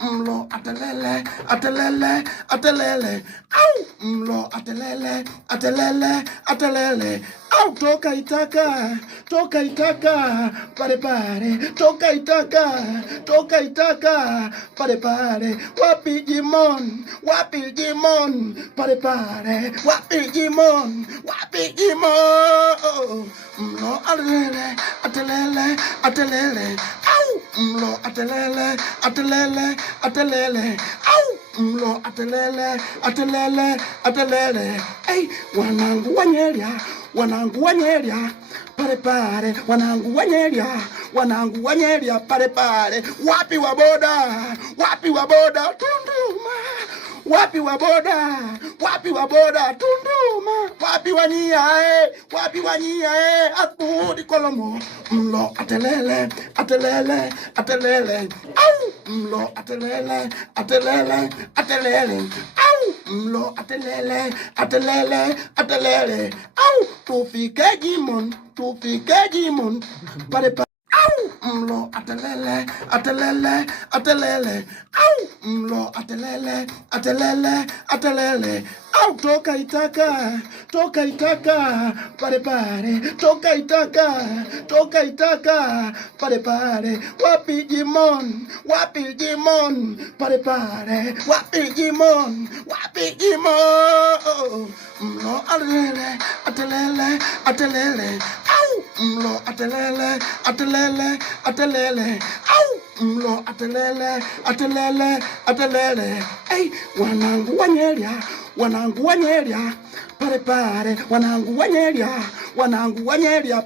mlo atelele, atelele, atelele. Au mlo atelele, atelele, atelele. Au toka itaka, pare pare, toka itaka, pare pare. Wapi Jimon, pare pare. Wapi Jimon, mlo atelele, atelele, atelele. Au mlo atelele, atelele, atelele. Au mlo atelele, atelele, atelele. Hey, wanangu wanyeria, pare pare, wanangu wanyeria, pare pare. Wapi waboda, Tunduma. Wapi waboda, Tunduma. Wapi wanyia, Atudi Kolomo. Mlo atelele, atelele, atelele. Au mlo atelele, atelele, atelele. Au mlo atelele, atelele, atelele. Au tufike Jimon, pare pare. Au mlo atelele, atelele, atelele. Au mlo atelele, atelele, atelele. Au toka itaka, pare pare. Toka itaka, pare pare. Wapi Jimon, pare pare. Wapi Jimon, mlo atelele, atelele, atelele. Au mlo atelele, atelele, atelele. Au mlo atelele, atelele, atelele. Hey, wanangu wanyeria, pare pare. Wanangu wanyeria,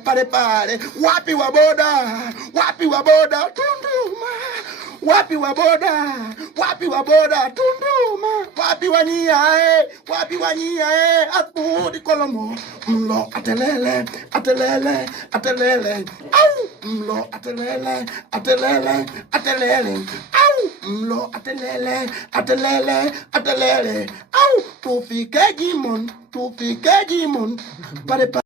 pare pare. Wapi waboda, Tunduma. Wapi waboda, Tunduma. Wapi wanyia, Atudi Kolomo. Mlo atelele, atelele, atelele. Au mlo atelele, atelele, atelele. Au mlo atelele, atelele, atelele. Au tufike Jimon, pare pare.